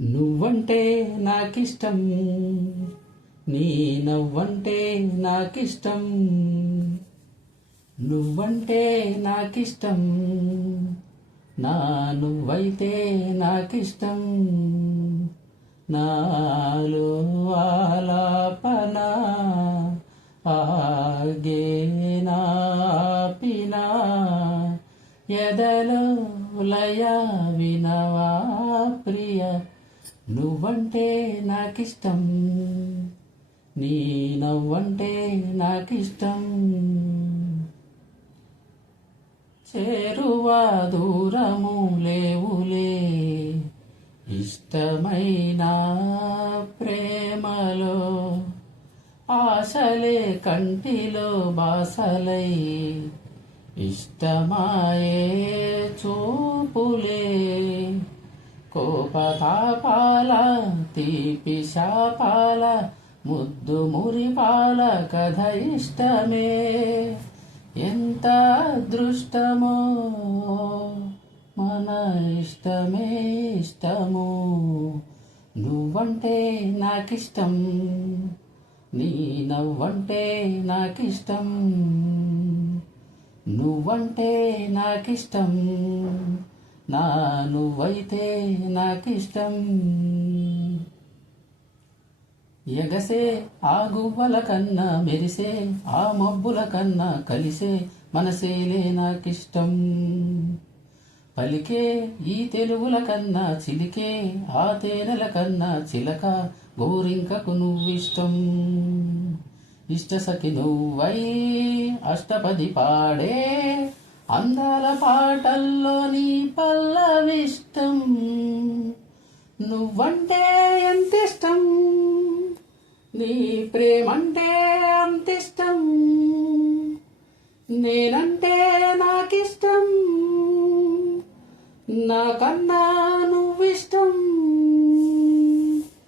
నువ్వంటే నాకిష్టం, నీ నవ్వంటే నాకిష్టం. నువ్వంటే నాకిష్టం, నా నువ్వైతే నాకిష్టం. నాలో ఆలాపన ఆగేనా పినా, ఎదలో లయ వినవా ప్రియ. నువ్వంటే నాకిష్టం, నీ నవ్వంటే నాకిష్టం. చేరువా దూరము లేవులే, ఇష్టమైన ప్రేమలో ఆశలే కంటిలో బాసలై, ఇష్టమాయే చూపులే. కోపతాపాల తీపి శాపాల ముద్దు మురిపాల కథ ఇష్టమే. ఎంత అదృష్టమో మన ఇష్టమే ఇష్టము. నువ్వంటే నాకిష్టం, నీ నవ్వంటే నాకిష్టం. నువ్వంటే నాకిష్టం, నా నువ్వైతే నాకిష్టం. ఎగసే ఆ గువ్వల కన్నా మెరిసే ఆ మబ్బుల కన్నా కలిసే మనసేలే నాకిష్టం. పలికే ఈ తెలుగుల కన్నా చిలికే ఆ తేనెల కన్నా చిలక గోరింకకు నువ్విష్టం. ఇష్టసఖి నువ్వై అష్టపది పాడే అందాల పాటల్లో నీ పల్లవిష్టం. నువ్వంటే ఎంతిష్టం, నీ ప్రేమంటే అంతిష్టం. నేనంటే నాకిష్టం, నాకన్నా